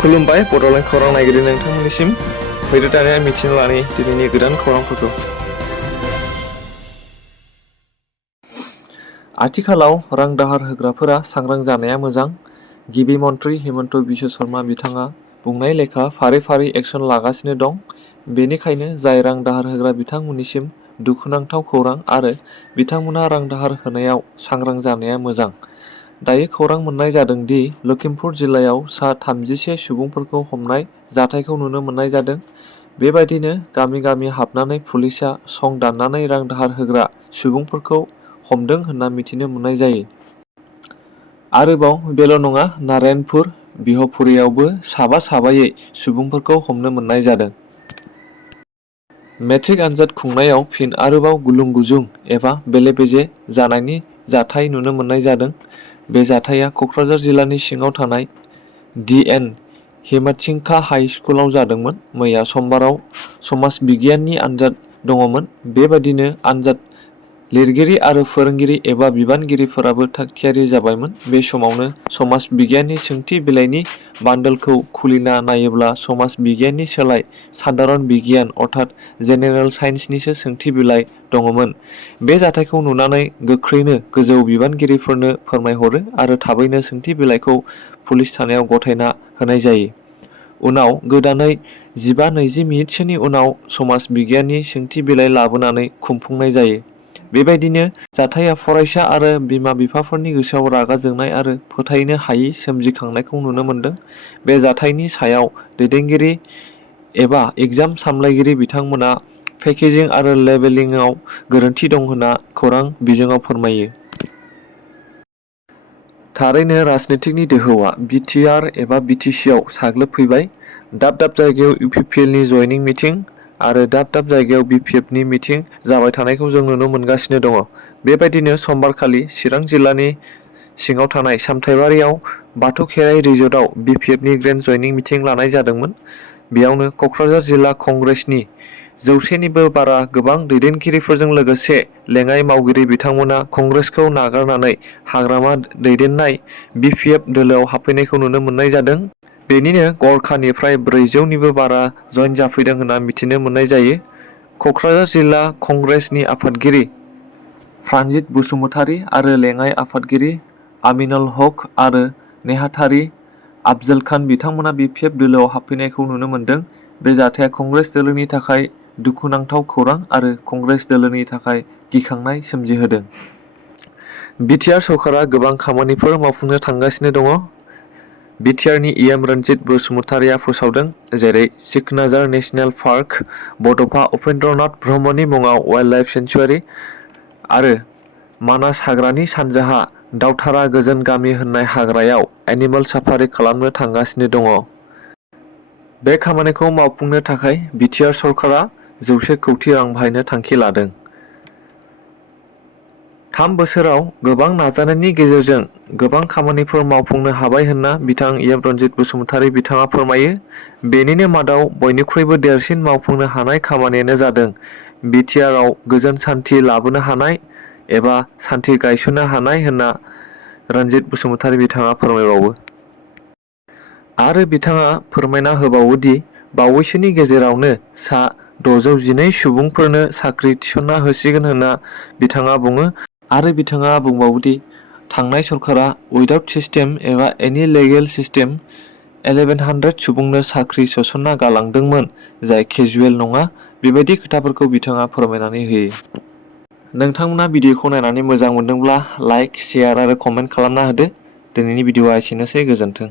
खुलुमबाय बड'लेण्ड खौरां नायगिरि नोंथांमोननिसिम फैदो दानिया मिथिनो लानि दिनैनि गोदान खौरांफोरखौ। आथिखालाव रां दाहार होग्राफोरा सांग्रां जानाया मोजां। गिबि मन्थ्रि हिमन्त बिश्व शर्मा बिथाङा बुंनाय लेखा फारि फारि एक्सन लागासिनो दं। बेनिखायनो जाय रां दाहार होग्रा बिथांमोननिसिम दुखुनांथाव खौरां आरो बिथांमोना रां दाहार होनायाव सांग्रां जानाया मोजां। दायो खौरां मोननाय जादों दि लखिमपुर जिल्लायाव सा 31 सुबुंफोरखौ हमनाय जाथायखौ नुनो मोननाय जादों। बेबायदिनो गामि गामि हाबनानै पुलिसआ सं दाननानै रां दाहार होग्रा सुबुंफोरखौ हमदों होनना मिथिनो मोननाय जायो। आरोबाव बेल' नङा, नारायणपुर बिहपुरियावबो साबायै सुबुंफोरखौ हमनो मोननाय जादों। मेट्रिक आनजाद खुंनायाव फिन आरोबाव गुलुं गुजुं एबा बेले बेजे जानायनि जाथाय नुनो मोननाय जादों। बे जाथाया क'क्राझार जिल्लानि सिङाव थानाय DN हिमाथिंखा हाइ स्कुलाव जादोंमोन। मैया समबाराव समाज बिगियाननि आनजाद दङमोन। बेबादिनो आनजाद लिरगिरि आरो फोरोंगिरि एबा बिबानगिरिफोराबो थागथियारि जाबायमोन। बे समावनो समाज बिगियाननि सोंथि बिलाइनि बान्डोलखौ खुलिना नायोब्ला समाज बिगियाननि सोलाय सादारन बिगियान अर्थात जेनेरेल साइन्सनिसो सोंथि बिलाइ दङमोन। बे जाथायखौ नुनानै गोख्रैनो गोजौ बिबानगिरिफोरनो फोरमायहरो आरो थाबैनो सोंथि बिलाइखौ पुलिस थानायाव गथायना होनाय जायो। उनाव गोदानै 15-20 मिनिटसोनि उनाव समाज बिगियाननि सोंथि बिलाइ लाबोनानै खुंफुंनाय जायो। बेबायदिनो जाथाया फरायसा आरो बिमा बिफाफोरनि गोसोआव रागा जोंनाय आरो फोथायनो हायि सोमजिखांनायखौ नुनो मोनदों। बे जाथायनि सायाव दैदेनगिरि एबा एग्जाम सामलायगिरि बिथांमोना पेकेजिं आरो लेबेलिंआव गोरोन्थि दं होनना खौरां बिजोङाव फोरमायो। थारैनो राजनीतिकनि दोहौआ BTR एबा BTCआव साग्लोबफैबाय। दाब दाब जायगायाव UPPLनि जयनिं मिटिं आरो दाब दाब जायगायाव BPFनि मिटिं जाबाय थानायखौ जों नुनो मोनगासिनो दङ। बेबायदिनो समबारखालि चिरां जिल्लानि सिङाव थानाय सामथाइबारियाव बाथौ खेराइ रिजर्टआव BPFनि ग्रेन्ड जयनिं मिटिं लानाय जादोंमोन। बेयावनो क'क्राझार जिल्ला कंग्रेसनि 100निबो बारा गोबां दैदेनगिरिफोरजों लोगोसे लेङाइ मावगिरि बिथांमोना कंग्रेसखौ नागारनानै हाग्रामा दैदेननाय BPF दोलोआव हाबफैनायखौ नुनो मोननाय जादों। बेनिनो गरखानिफ्राय 400निबो बारा जइन जाफैदों होनना मिथिनो मोननाय जायो। क'क्राझार जिल्ला कंग्रेसनि आफादगिरि प्रानजित बसुमतारी आरो लेङाइ आफादगिरि आमिनुल हक आरो नेहाथारि आफजल खान बिथांमोना BPF दोलोआव हाबफैनायखौ नुनो मोनदों। बे जाथाया कंग्रेस दोलोनि थाखाय दुखुनांथाव खौरां आरो कंग्रेस दोलोनि थाखाय गिखांनाय सोमजिहोदों। BTR सरकारा गोबां खामानिफोर मावफुंनो थांगासिनो दङ। BTRनि EM रन्जित बसुमतारीया फोसावदों, जेरै सिखनाजार नेशनेल पार्क, बड'फा उपेन्द्रनाथ ब्रह्मनि मुङाव वाइल्ड लाइफ सेंक्सुवारि आरो मानास हाग्रानि सानजाहा दावथारा गोजोन गामि होननाय हाग्रायाव एनिमेल साफारि खालामनो थांगासिनो दङ। बे खामानिखौ मावफुंनो थाखाय BTR सरकारा 100 कौटि रां बाहायनो थांखि लादों। 3 बोसोराव गोबां नाजानायनि गेजेरजों गोबां खामानिफोर मावफुंनो हाबाय होनना बिथां EM रन्जित बसुमतारी बिथाङा फोरमायो। बेनिनो मादाव बयनिख्रुइबो देरसिन मावफुंनो हानाय खामानियानो जादों BTRआव गोजोन सान्थि लाबोनो हानाय एबा सान्थि गायसननो हानाय होनना रन्जित बसुमतारी बिथाङा फोरमायबावो। आरो बिथाङा फोरमायना होबावो दि बावैसोनि गेजेरावनो सा 612 सुबुंफोरनो साख्रि थिसनना होसिगोन होनना बिथाङा बुङो। आरो बिथाङा बुंबावो दि थांनाय सरकारा उइदाउट सिस्टेम एबा एनि लिगेल सिस्टेम 1100 सुबुंनो साख्रि सोसनना गालांदोंमोन, जाय केजुवेल नङा। बेबायदि खोथाफोरखौ बिथाङा फोरमायनानै होयो। नोंथांमोना भिडिअखौ नायनानै मोजां मोनदोंब्ला लाइक, शेयार आरो कमेन्ट खालामना होदो। दिनैनि भिडिअआ एसेनोसै, गोजोन्थों।